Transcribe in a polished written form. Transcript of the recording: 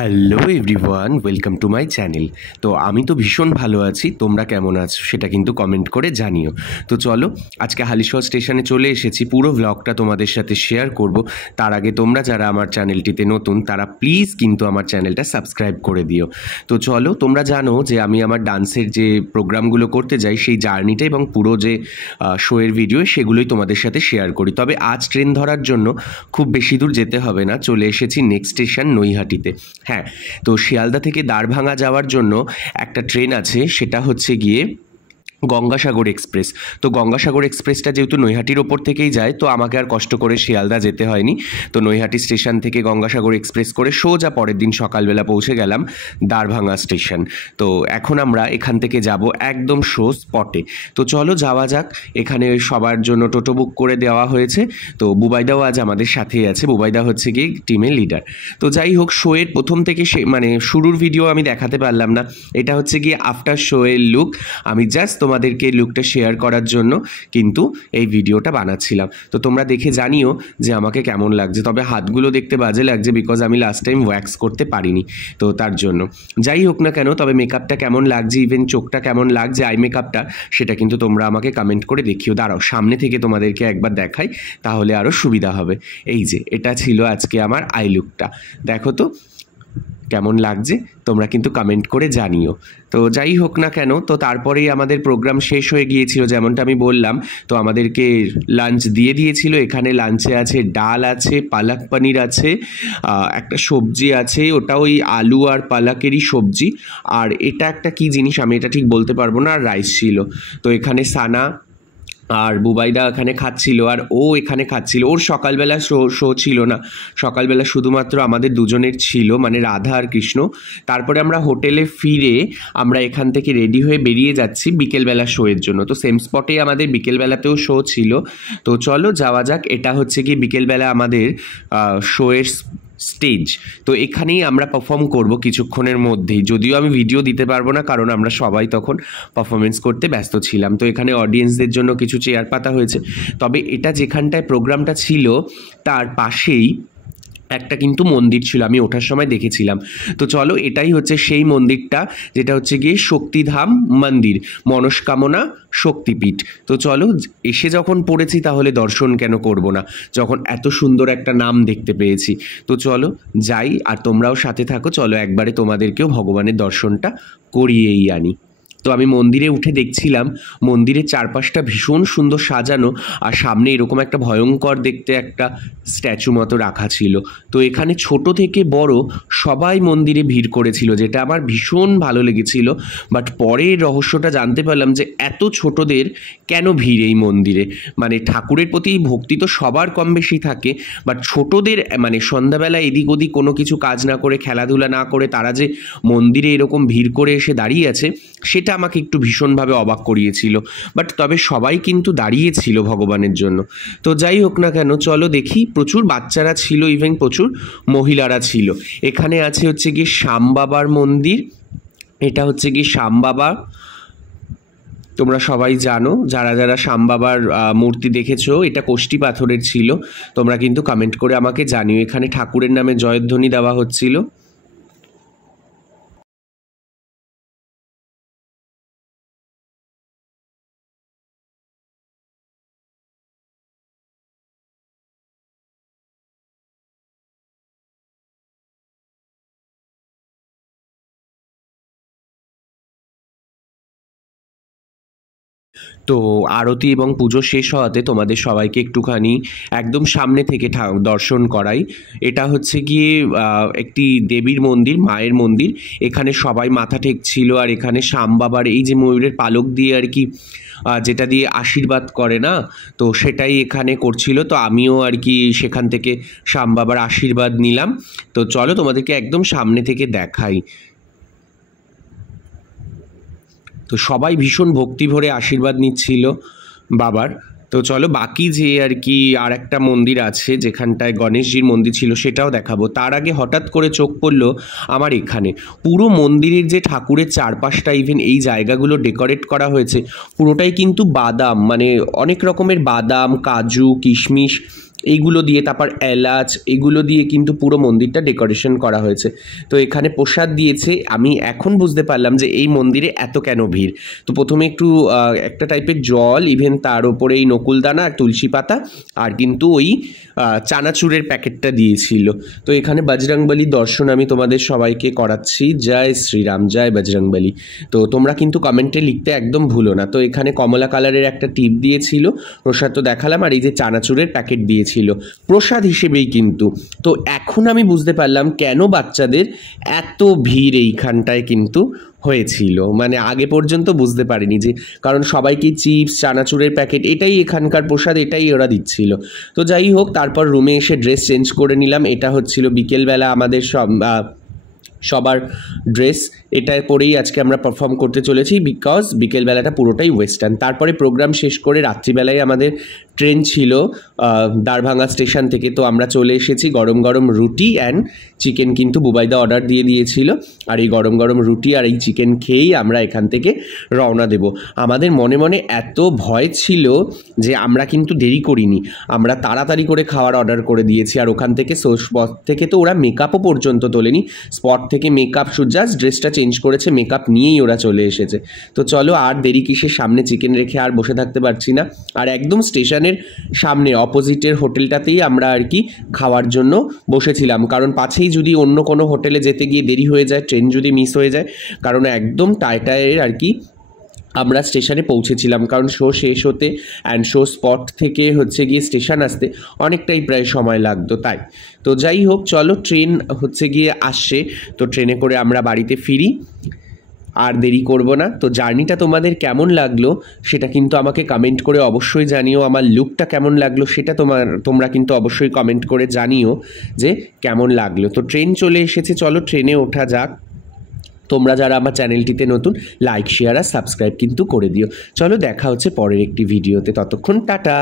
Hello everyone, welcome to my channel. তো আমি তো ভীষণ ভালো আছি, তোমরা কেমন আছো সেটা কিন্তু কমেন্ট করে জানিও। তো চলো, আজকে হালিশহর স্টেশনে চলে এসেছি, পুরো ভ্লগটা তোমাদের সাথে শেয়ার করব। তার আগে তোমরা যারা আমার চ্যানেলটিতে নতুন তারা প্লিজ কিন্তু আমার চ্যানেলটা সাবস্ক্রাইব করে দিও। তো চলো, তোমরা জানো যে আমি আমার ডান্সের যে প্রোগ্রামগুলো করতে যাই সেই জার্নিটা এবং পুরো যে শোয়ের ভিডিও সেগুলোই তোমাদের সাথে শেয়ার করি। তবে আজ ট্রেন ধরার জন্য খুব বেশি দূর যেতে হবে না, চলে এসেছি নেক্সট স্টেশন নৈহাটিতে। হ্যাঁ, তো শিয়ালদা থেকে দ্বারভাঙা যাওয়ার জন্য একটা ট্রেন আছে, সেটা হচ্ছে গিয়ে গঙ্গাসাগর এক্সপ্রেস। তো গঙ্গাসাগর এক্সপ্রেসটা যেহেতু নৈহাটির ওপর থেকেই যায়, তো আমাকে আর কষ্ট করে শিয়ালদা যেতে হয়নি। তো নৈহাটি স্টেশন থেকে গঙ্গাসাগর এক্সপ্রেস করে সোজা পরের দিন সকালবেলা পৌঁছে গেলাম দ্বারভাঙা স্টেশন। তো এখন আমরা এখান থেকে যাব একদম শো স্পটে। তো চলো যাওয়া যাক। এখানে সবার জন্য টোটো বুক করে দেওয়া হয়েছে। তো বুবাইদাও আজ আমাদের সাথেই আছে, বুবাইদা হচ্ছে গিয়ে টিমের লিডার। তো যাই হোক, শোয়ের প্রথম থেকে মানে শুরুর ভিডিও আমি দেখাতে পারলাম না, এটা হচ্ছে গিয়ে আফটার শোয়ের লুক। আমি জাস্ট তোমাদেরকে লুকটা শেয়ার করার জন্য কিন্তু এই ভিডিওটা বানাচ্ছিলাম। তো তোমরা দেখে জানিও যে আমাকে কেমন লাগছে। তবে হাতগুলো দেখতে বাজে লাগছে, বিকজ আমি লাস্ট টাইম ওয়্যাক্স করতে পারিনি, তো তার জন্য। যাই হোক না কেন, তবে মেকআপটা কেমন লাগছে, ইভেন চোখটা কেমন লাগছে, আই মেকআপটা, সেটা কিন্তু তোমরা আমাকে কমেন্ট করে দেখিও। দাঁড়াও, সামনে থেকে তোমাদেরকে একবার দেখাই, তাহলে আরও সুবিধা হবে। এই যে এটা ছিল আজকে আমার আই লুকটা, দেখো তো কেমন লাগছে, তোমরা কিন্তু কমেন্ট করে জানিও। তো যাই হোক না কেন, তো তারপরেই আমাদের প্রোগ্রাম শেষ হয়ে গিয়েছিল, যেমনটা আমি বললাম। তো আমাদেরকে লাঞ্চ দিয়ে দিয়েছিল। এখানে লাঞ্চে আছে ডাল আছে, পালক পনির আছে, একটা সবজি আছে, ওটা ওই আলু আর পালকেরই সবজি। আর এটা একটা কি জিনিস আমি এটা ঠিক বলতে পারবো না, আর রাইস ছিল। তো এখানে সানা আর বুবাইদা এখানে খাচ্ছিল, আর ও এখানে খাচ্ছিল। ওর সকালবেলা শো ছিল না, সকালবেলা শুধুমাত্র আমাদের দুজনের ছিল, মানে রাধা আর কৃষ্ণ। তারপরে আমরা হোটেলে ফিরে আমরা এখান থেকে রেডি হয়ে বেরিয়ে যাচ্ছি বিকেলবেলা শোয়ের জন্য। তো সেম স্পটেই আমাদের বিকেলবেলাতেও শো ছিল। তো চলো যাওয়া যাক। এটা হচ্ছে কি বিকেলবেলা আমাদের শোয়ের স্টেজ। তো এখানেই আমরা পারফর্ম করব কিছুক্ষণের মধ্যেই, যদিও আমি ভিডিও দিতে পারবো না, কারণ আমরা সবাই তখন পারফরমেন্স করতে ব্যস্ত ছিলাম। তো এখানে অডিয়েন্সদের জন্য কিছু চেয়ার পাতা হয়েছে। তবে এটা যেখানটায় প্রোগ্রামটা ছিল তার পাশেই একটা কিন্তু মন্দির ছিল, আমি ওঠার সময় দেখেছিলাম। তো চলো, এটাই হচ্ছে সেই মন্দিরটা, যেটা হচ্ছে গিয়ে শক্তিধাম মন্দির, মনস্কামনা শক্তিপীঠ। তো চলো, এসে যখন পড়েছি তাহলে দর্শন কেন করব না, যখন এত সুন্দর একটা নাম দেখতে পেয়েছি। তো চলো যাই, আর তোমরাও সাথে থাকো। চলো একবারে তোমাদেরকেও ভগবানের দর্শনটা করিয়েই আনি। তো আমি মন্দিরে উঠে দেখছিলাম, মন্দিরের চারপাশটা ভীষণ সুন্দর সাজানো, আর সামনে এরকম একটা ভয়ঙ্কর দেখতে একটা স্ট্যাচু মতো রাখা ছিল। তো এখানে ছোট থেকে বড় সবাই মন্দিরে ভিড় করেছিল, যেটা আমার ভীষণ ভালো লেগেছিল। বাট পরে রহস্যটা জানতে পারলাম যে এত ছোটদের কেন ভিড় এই মন্দিরে। মানে ঠাকুরের প্রতি ভক্তি তো সবার কম বেশি থাকে, বাট ছোটদের মানে সন্ধ্যাবেলা এদিক ওদিক কোনো কিছু কাজ না করে, খেলাধুলা না করে তারা যে মন্দিরে এরকম ভিড় করে এসে দাঁড়িয়ে আছে, সেটা আমাকে একটু ভীষণভাবে অবাক করিয়েছিল। বাট তবে সবাই কিন্তু দাঁড়িয়েছিল ভগবানের জন্য। তো যাই হোক না কেন, চলো দেখি। প্রচুর বাচ্চারা ছিল, ইভেন প্রচুর মহিলারা ছিল। এখানে আছে হচ্ছে গিয়ে শ্যাম বাবার মন্দির। এটা হচ্ছে গিয়ে শ্যাম বাবা, তোমরা সবাই জানো যারা যারা শ্যাম বাবার মূর্তি দেখেছো, এটা কোষ্টি পাথরের ছিল। তোমরা কিন্তু কমেন্ট করে আমাকে জানিও। এখানে ঠাকুরের নামে জয়ধ্বনি দেওয়া হচ্ছিল। তো আরতি এবং পুজো শেষ হওয়াতে তোমাদের সবাইকে একটুখানি একদম সামনে থেকে দর্শন করাই। এটা হচ্ছে গিয়ে একটি দেবীর মন্দির, মায়ের মন্দির। এখানে সবাই মাথা ঠেকছিল, আর এখানে শ্যাম বাবার এই যে ময়ূরের পালক দিয়ে আর কি, যেটা দিয়ে আশীর্বাদ করে না, তো সেটাই এখানে করছিল। তো আমিও আর কি সেখান থেকে শ্যাম বাবার আশীর্বাদ নিলাম। তো চলো তোমাদেরকে একদম সামনে থেকে দেখাই। তো সবাই ভীষণ ভক্তি ভরে আশীর্বাদ নিচ্ছিল বাবার। তো চলো বাকি যে আর কি আর একটা মন্দির আছে যেখানটায় গণেশজির মন্দির ছিল, সেটাও দেখাবো। তার আগে হঠাৎ করে চোখ পড়লো আমার এখানে, পুরো মন্দিরের যে ঠাকুরের চারপাশটা, ইভেন এই জায়গাগুলো ডেকোরেট করা হয়েছে পুরোটাই কিন্তু বাদাম, মানে অনেক রকমের বাদাম, কাজু, কিশমিশ এইগুলো দিয়ে, তারপর এলাচ, এগুলো দিয়ে কিন্তু পুরো মন্দিরটা ডেকোরেশন করা হয়েছে। তো এখানে প্রসাদ দিয়েছে। আমি এখন বুঝতে পারলাম যে এই মন্দিরে এত কেন ভিড়। তো প্রথমে একটু একটা টাইপের জল, ইভেন তার ওপরে এই নকুলদানা আর তুলসী পাতা, আর কিন্তু ওই চানাচুরের প্যাকেটটা দিয়েছিল। তো এখানে বজরংবলীর দর্শন আমি তোমাদের সবাইকে করাচ্ছি। জয় শ্রীরাম, জয় বজরংবলী। তো তোমরা কিন্তু কমেন্টে লিখতে একদম ভুলো না। তো এখানে কমলা কালারের একটা টিপ দিয়েছিল, প্রসাদ তো দেখালাম, আর এই যে চানাচুরের প্যাকেট দিয়েছিল প্রসাদ হিসেবেই কিন্তু। তো এখন আমি বুঝতে পারলাম কেন বাচ্চাদের এত ভিড় এইখানটায় কিন্তু হয়েছিল। মানে আগে পর্যন্ত বুঝতে পারিনি, যে কারণ সবাইকে চিপস, চানাচুরের প্যাকেট, এটাই এখানকার প্রসাদ, এটাই ওরা দিচ্ছিল। তো যাই হোক, তারপর রুমে এসে ড্রেস চেঞ্জ করে নিলাম। এটা হচ্ছিল বিকেলবেলা আমাদের সবার ড্রেস, এটা পরেই আজকে আমরা পারফর্ম করতে চলেছি, বিকজ বিকেলবেলাটা পুরোটাই ওয়েস্টার্ন। তারপরে প্রোগ্রাম শেষ করে রাত্রিবেলায় আমাদের ট্রেন ছিল দ্বারভাঙা স্টেশন থেকে। তো আমরা চলে এসেছি। গরম গরম রুটি অ্যান্ড চিকেন কিন্তু বুবাইদা অর্ডার দিয়ে দিয়েছিল, আর এই গরম গরম রুটি আর এই চিকেন খেয়েই আমরা এখান থেকে রওনা দেব। আমাদের মনে মনে এত ভয় ছিল যে আমরা কিন্তু দেরি করিনি, আমরা তাড়াতাড়ি করে খাওয়ার অর্ডার করে দিয়েছি। আর ওখান থেকে স্পট থেকে তো ওরা মেকআপও পর্যন্ত তোলেনি, স্পট থেকে মেকআপ জাস্ট ড্রেসটা চেঞ্জ করেছে, মেকআপ নিয়েই ওরা চলে এসেছে। তো চলো আর দেরি কিসের, সামনে চিকেন রেখে আর বসে থাকতে পারছি না। আর একদম স্টেশনের সামনে অপোজিটের হোটেলটাতেই আমরা আর কি খাওয়ার জন্য বসেছিলাম, কারণ পাছেই যদি অন্য কোনো হোটেলে যেতে গিয়ে দেরি হয়ে যায়, ট্রেন যদি মিস হয়ে যায়, কারণ একদম টাইটায়ের আর কি আমরা স্টেশনে পৌঁছেছিলাম, কারণ শো শেষ হতে অ্যান্ড শো স্পট থেকে হচ্ছে গিয়ে স্টেশন আসতে অনেকটাই প্রায় সময় লাগতো। তাই তো যাই হোক, চলো ট্রেন হচ্ছে গিয়ে আসছে, তো ট্রেনে করে আমরা বাড়িতে ফিরি, আর দেরি করব না। তো জার্নিটা তোমাদের কেমন লাগলো সেটা কিন্তু আমাকে কমেন্ট করে অবশ্যই জানিও। আমার লুকটা কেমন লাগলো সেটা তোমরা কিন্তু অবশ্যই কমেন্ট করে জানিও যে কেমন লাগলো। তো ট্রেন চলে এসেছে, চলো ট্রেনে ওঠা যাক। তোমরা যারা আমার চ্যানেলটিতে নতুন, লাইক, শেয়ার আর সাবস্ক্রাইব কিন্তু করে দিও। চলো দেখা হচ্ছে পরের একটি ভিডিওতে, ততক্ষণ টাটা।